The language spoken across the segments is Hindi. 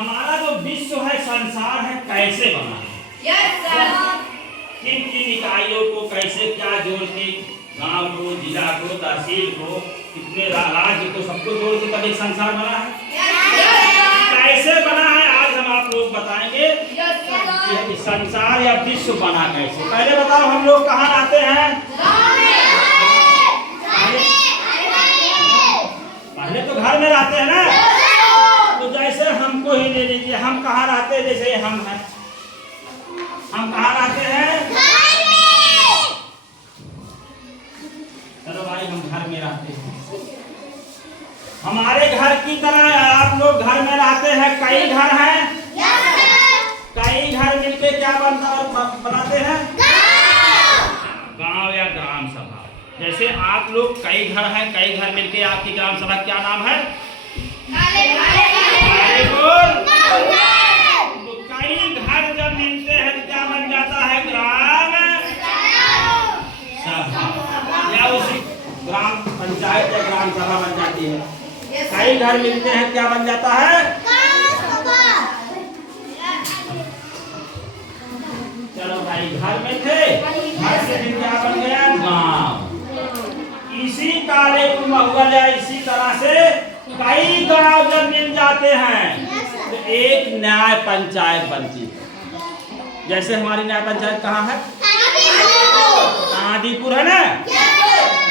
हमारा जो विश्व है, संसार है, कैसे बना है? किन किन इकाइयों को कैसे क्या जोड़ के, गांव को, जिला को, तहसील को, कितने राज्य को, सबको जोड़ के तब एक संसार बना है। कैसे बना है आज हम आप लोग बताएंगे कि संसार या विश्व बना कैसे। पहले बताओ हम लोग कहाँ आते हैं? पहले तो घर में रहते हैं ना। तो जैसे हमको ही ले लीजिए, हम कहाँ रहते हैं? जैसे हम हैं, हम कहाँ रहते हैं? चलो भाई, हम घर में रहते हैं। हमारे घर की तरह आप लोग घर में रहते हैं। कई घर हैं, कई घर मिलके क्या बनाते हैं? गांव या ग्राम सभा। जैसे आप लोग कई घर हैं, कई घर मिलके आपकी ग्राम सभा क्या नाम है? तो कई घर जब मिलते हैं तो क्या बन जाता है? ग्राम सभा या उसी ग्राम पंचायत या ग्राम सभा बन जाती है। कई घर मिलते हैं, क्या बन जाता है? चलो भाई, घर में थे, घर से फिर क्या बन गया? गांव। इसी काले महुआ या इसी तरह से कई गांव जब मिल जाते हैं तो एक न्याय पंचायत बनती है। जैसे हमारी न्याय पंचायत कहाँ है? आदिपुर है ना।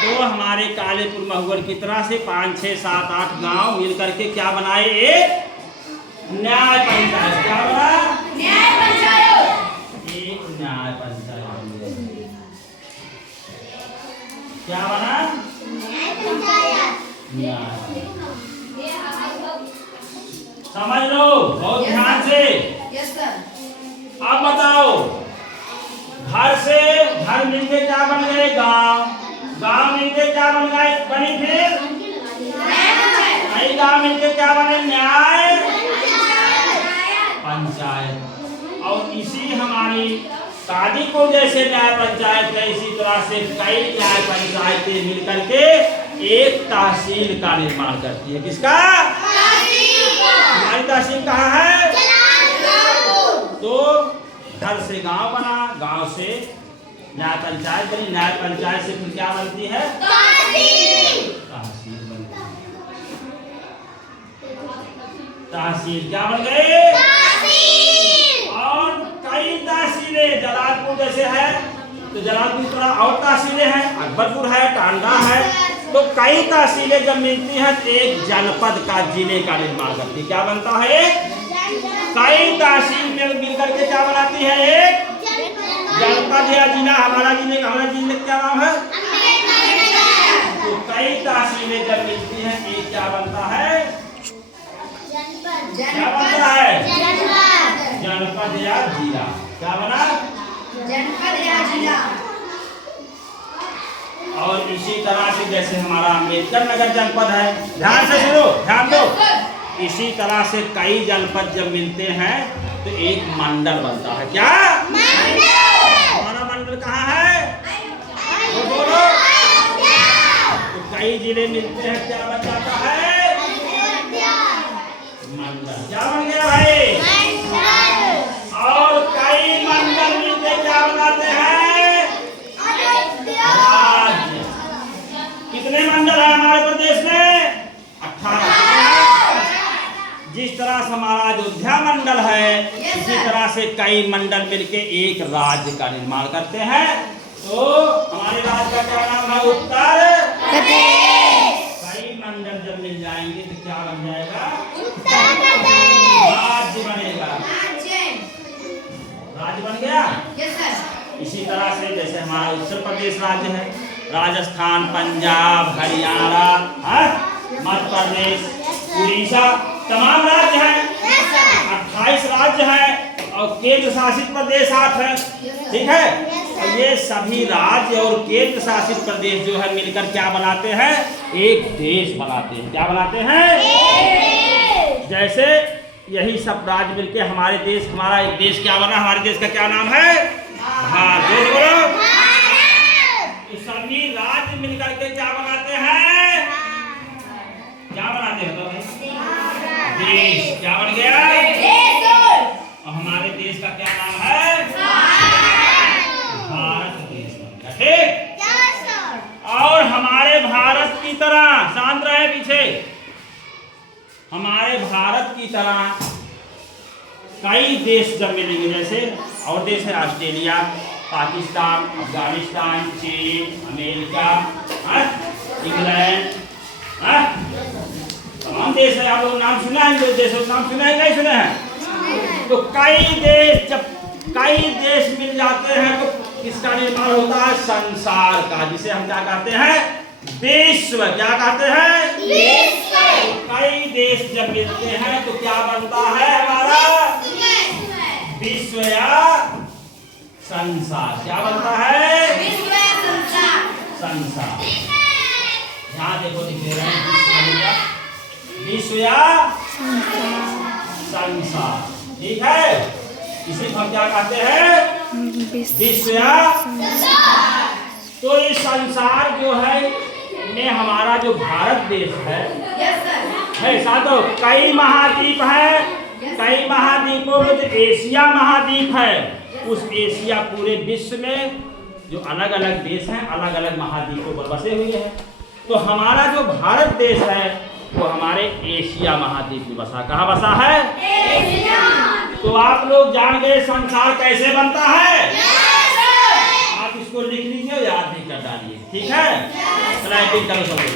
तो हमारे कालेपुर महुअर की तरह से 5, 6, 7, 8 गांव मिल करके क्या बनाए? एक न्याय पंचायत। क्या बना? न्याय पंचायत। एक न्याय पंचायत क्या बना? न्याय पंचायत। समझ लो बहुत ध्यान से। अब बताओ, घर से घर मिलके क्या बन गए? गांव। गांव मिलके क्या बन गए? बनी फिर गांव मिलके क्या बने? न्याय पंचायत। और इसी हमारी कादीपुर जैसे न्याय पंचायत है, इसी तरह से कई न्याय पंचायतें मिलकर के एक तहसील का निर्माण करती है। किसका? हमारी तहसील कहाँ है? तो घर से गांव बना, गांव से न्याय पंचायत बनी, न्याय पंचायत से फिर क्या बनती है? तहसील बनती है। तहसील क्या बन गए? और कई तहसीलें, जलालपुर जैसे है तो जलालपुर की तरह और तहसीलें हैं, अकबरपुर है, टांडा है। तो कई तहसीलें जब मिलती हैं तो एक जनपद का, जिले का निर्माण करती है। क्या बनता है? कई तहसील मिलकर के क्या बनाती है? एक जनपद या जिला। हमारा जिले का क्या नाम है? तो कई तहसीलें जब मिलती हैं एक क्या बनता है? क्या बनता है? जनपद या जिला। क्या बना? जनपद या जिला। और इसी तरह से जैसे हमारा अम्बेडकर नगर जनपद है, ध्यान से सुनो, ध्यान दो। इसी तरह से कई जनपद जब मिलते हैं तो एक मंडल बनता है। क्या? हमारा मंडल कहाँ है? तो बोलो। तो कई जिले मिलते हैं, क्या बन जाता है? मंडल। क्या बन गया भाई? और कई मंडल मिलते क्या बनाते हैं? राज्य। कितने मंडल है हमारे प्रदेश में? 18। जिस तरह से हमारा अयोध्या मंडल है, इसी तरह से कई मंडल मिलके एक राज्य का निर्माण करते हैं। तो हमारे राज्य का क्या नाम है? उत्तर प्रदेश। कई मंडल जब मिल जाएंगे तो क्या बन जाएगा? उत्तर प्रदेश। राज्य बनेगा। राज्य बन गया। इसी तरह से जैसे हमारा उत्तर प्रदेश राज्य है, राजस्थान, पंजाब, हरियाणा, मध्य प्रदेश, उड़ीसा, तमाम राज्य हैं। 28 राज्य हैं और केंद्र शासित प्रदेश 8 है। ठीक है। और ये सभी राज्य और केंद्र शासित प्रदेश जो है मिलकर क्या बनाते हैं? एक देश बनाते हैं। क्या बनाते हैं? जैसे यही सब राज्य मिलके हमारे देश, हमारा एक देश क्या बना? हमारे देश का क्या नाम है? भारत। बोलो। सभी राज्य मिलकर के क्या बनाते हैं? क्या बनाते हैं? तो देश। क्या बन गया? की तरह कई देश जब मिलेंगे, जैसे और देश है ऑस्ट्रेलिया, पाकिस्तान, अफगानिस्तान, चीन, अमेरिका, इंग्लैंड, तमाम देश है। आप लोग नाम सुना है, जो देशों का नाम सुना है नहीं सुना है? तो कई देश मिल जाते हैं तो किसका निर्माण होता है? संसार का, जिसे हम क्या कहते हैं? विश्व। क्या कहते हैं? विश्व। कई देश जब मिलते हैं तो क्या बनता है हमारा? विश्व या संसार। क्या बनता है? विश्व या संसार। संसार। यहाँ देखो लिख दे रहे हैं, विश्व या संसार। ठीक है, इसे हम क्या कहते हैं? विश्व या संसार। तो ये संसार जो है में हमारा जो भारत देश है साथों, कई महाद्वीप है। कई महाद्वीपों में जो एशिया महाद्वीप है, उस एशिया पूरे विश्व में जो अलग अलग देश हैं, अलग अलग महाद्वीपों पर बसे हुए हैं। तो हमारा जो भारत देश है वो हमारे एशिया महाद्वीप में बसा। कहाँ बसा है? एशिया। तो आप लोग जान गए संसार कैसे बनता है? आप इसको लिख लीजिए, याद भी कर डालिए। ठीक है, राइटिंग करो सब लोग।